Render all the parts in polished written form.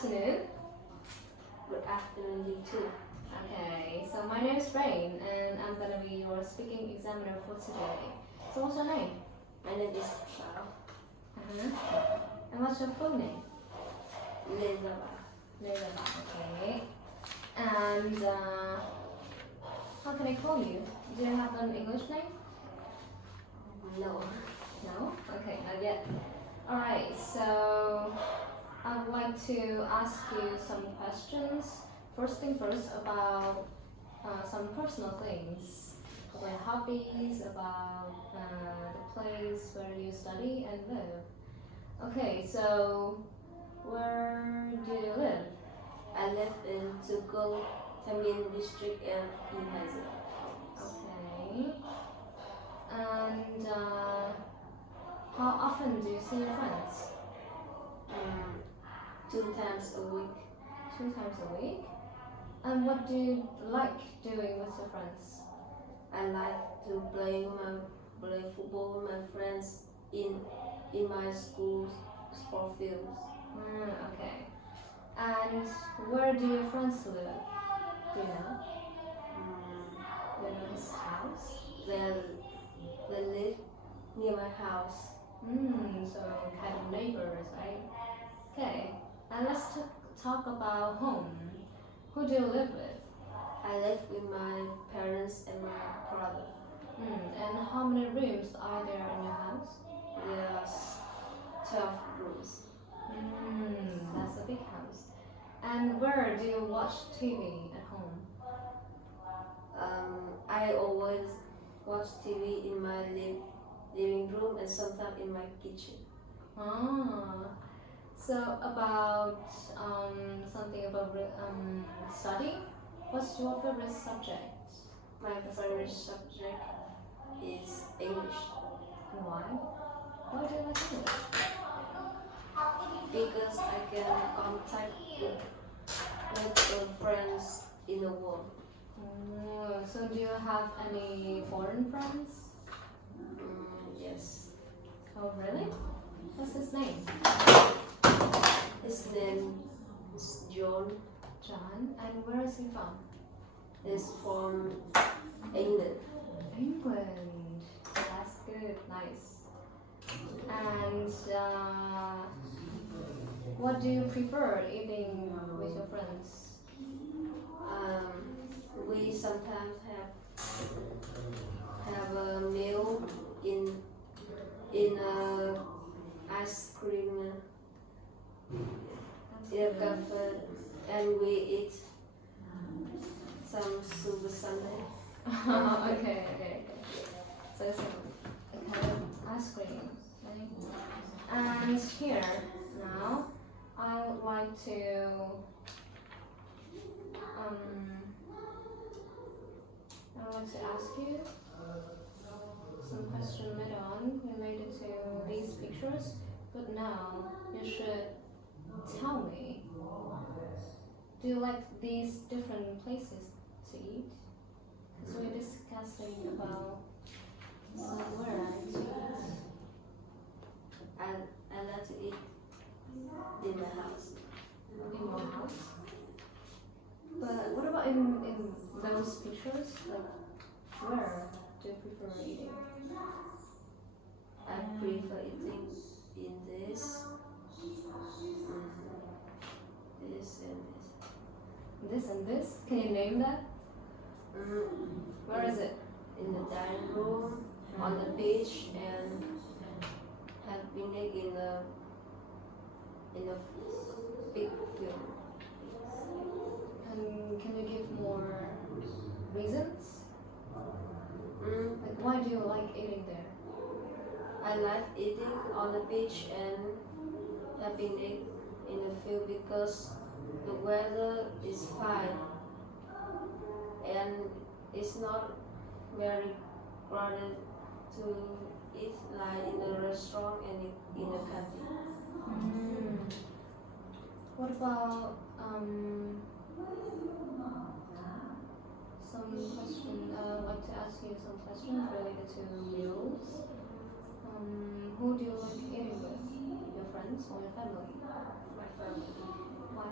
afternoon. Good afternoon, you too. Okay, so my name is Rain, and I'm gonna be your speaking examiner for today. So what's your name? My name is Gia Uh-huh. And what's your full name? Gia Bảo. Okay. And how can I call you? Do you have an English name? No. No? Okay, not yet. Alright, so I would like to ask you some questions. First thing first, about some personal things, about hobbies, about the place where you study and live. Okay, so where do you live? I live in Tukul, Tamin district and Inhaza. Okay. And how often do you see your friends? 2 times a week. 2 times a week? And what do you like doing with your friends? I like to play football with my friends in my school's sport fields. Okay. And where do your friends live? Do you know? Do you know his house? They live near my house. So kind of neighbors, right? Okay. And let's talk about home. Who do you live with? I live with my parents and my brother. And how many rooms are there in your house? There's 12 rooms. That's a big house. And where do you watch TV at home? I always watch TV in my living room and sometimes in my kitchen. So about something about study. What's your favorite subject? My favorite subject is English. Why? Why do you like English? Because I can contact with friends in the world. So do you have any foreign friends? Yes. Oh really? What's his name? His name is John. John. And where is he from? He's from England. England. That's good. Nice. And what do you prefer eating with your friends? We sometimes have a meal in a ice cream in a cafe, and we eat some super sundae. Okay. So it's a kind of ice cream, right? And here now, I would like to ask you some question later on related to these pictures. But now you should tell me, do you like these different places to eat? Because we're discussing about somewhere to eat. I like to eat in my house. In your house? But what about in those pictures? Like, where do you prefer eating? I prefer eating in this and this. This and this? Can you name that? Where is it? In the dining room, on the beach, and have picnic in the big field. And can you give more reasons? Like, why do you like eating there? I like eating on the beach and having picnic in the field because the weather is fine and it's not very crowded to eat like in a restaurant and in a canteen. What about some question? I'd like to ask you some questions related to meals. Who do you like eating with? Your friends or your family? My family. Why?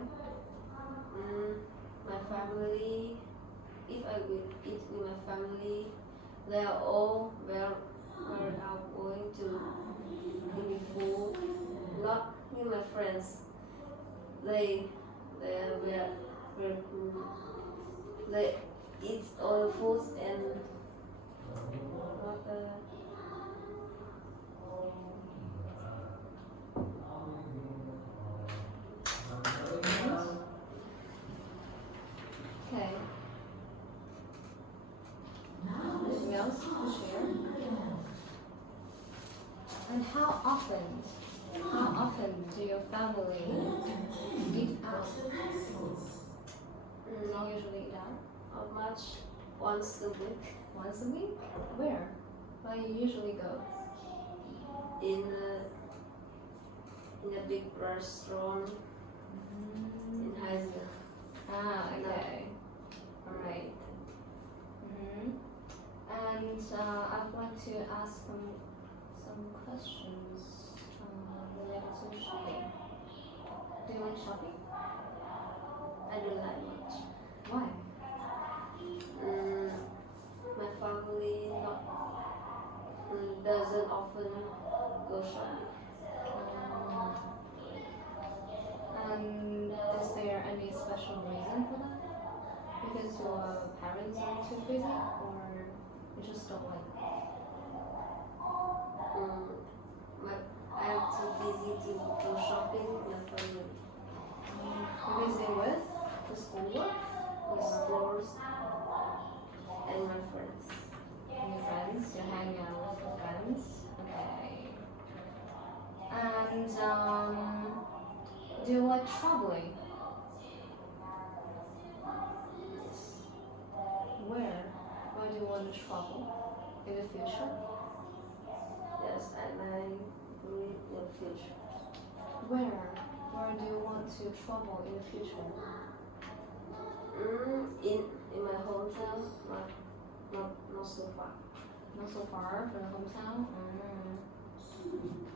My family, if I will eat with my family, they are all very outgoing to give me food. Not with my friends. They are very cool. They eat all the foods and what Okay. Anything else to share? And how often do your family eat out? You usually eat out how much once a week once a week? Where? Where you usually go? in a big restaurant in Heidelberg. Ah, okay. Alright. And I'd like to ask some questions related to shopping. Do you like shopping? I don't like much. Why? My family doesn't often go shopping. And is there any special reason for that? Because your parents are too busy, or you just don't like it? I'm too busy to go shopping with my family. You're busy with the schoolwork, With stores and my friends. and your friends. You're hanging out with your friends. Okay. And do you like traveling? Yes. Where? Where do you want to travel in the future? Yes, I like doing in the future. Where? Where do you want to travel in the future? In my hometown, not so far. Not so far from the hometown.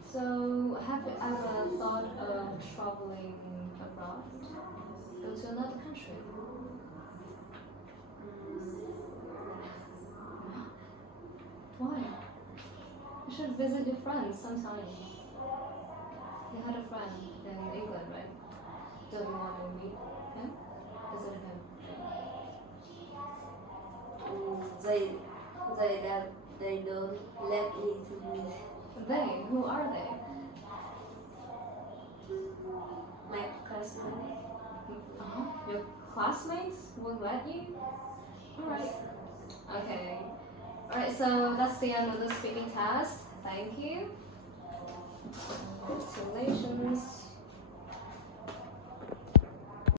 So, have you ever thought of traveling abroad? Go to another country? Why? You should visit your friends sometime. You had a friend in England, right? Don't you want to meet him? Visit him? They don't let me to meet They? Who are they? my classmates. Your classmates won't let you? Alright. Okay. Alright, so that's the end of the speaking test. Thank you. Congratulations.